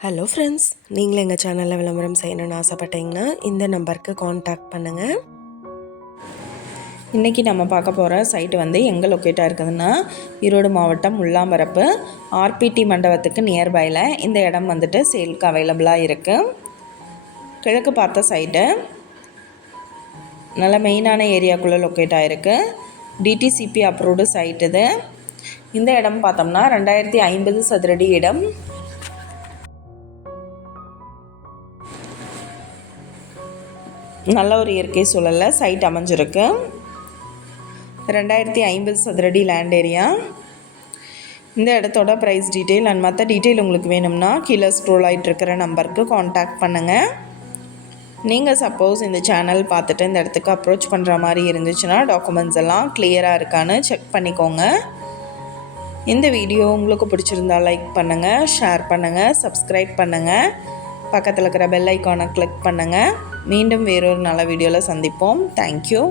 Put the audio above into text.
Hello friends நீங்களும் எங்கள் சேனலில் விளம்பரம் செய்யணும்னு ஆசைப்பட்டீங்கன்னா இந்த நம்பருக்கு காண்டாக்ட் பண்ணுங்கள் இன்றைக்கி நம்ம பார்க்க போகிற சைட்டு வந்து எங்கே லொக்கேட்டாக இருக்குதுன்னா ஈரோடு மாவட்டம் முல்லாம்பரப்பு ஆர்பிடி மண்டபத்துக்கு நியர்பையில் இந்த இடம் வந்துட்டு சேலுக்கு அவைலபிளாக இருக்குது கிழக்கு பார்த்த சைட்டு நல்ல மெயினான ஏரியாக்குள்ளே லொக்கேட் ஆகிருக்கு டிடிசிபி அப்ரூவ்டு சைட் இது. இந்த இடம் பார்த்தோம்னா ரெண்டாயிரத்தி ஐம்பது சதுரடி இடம். நல்ல ஒரு இயற்கை சூழலில் சைட் அமைஞ்சிருக்கு. ரெண்டாயிரத்தி ஐம்பது சதுரடி லேண்ட் ஏரியா இந்த இடத்தோட ப்ரைஸ் டீட்டெயில் அண்ட் மற்ற டீட்டெயில் உங்களுக்கு வேணும்னா கீழே ஸ்க்ரோல் ஆகிட்டு இருக்கிற நம்பருக்கு காண்டாக்ட் பண்ணுங்கள் நீங்கள் சப்போஸ் இந்த சேனல் பார்த்துட்டு இந்த இடத்துக்கு அப்ரோச் பண்ணுற மாதிரி இருந்துச்சுன்னா டாக்குமெண்ட்ஸ் எல்லாம் கிளியராக இருக்கான்னு செக் பண்ணிக்கோங்க. இந்த வீடியோ உங்களுக்கு பிடிச்சிருந்தா லைக் பண்ணுங்கள் ஷேர் பண்ணுங்கள் சப்ஸ்கிரைப் பண்ணுங்கள் பக்கத்தில் இருக்கிற பெல் ஐக்கானை கிளிக் பண்ணுங்கள் மீண்டும் வேறொரு நல்ல வீடியோவில் சந்திப்போம். தேங்க்யூ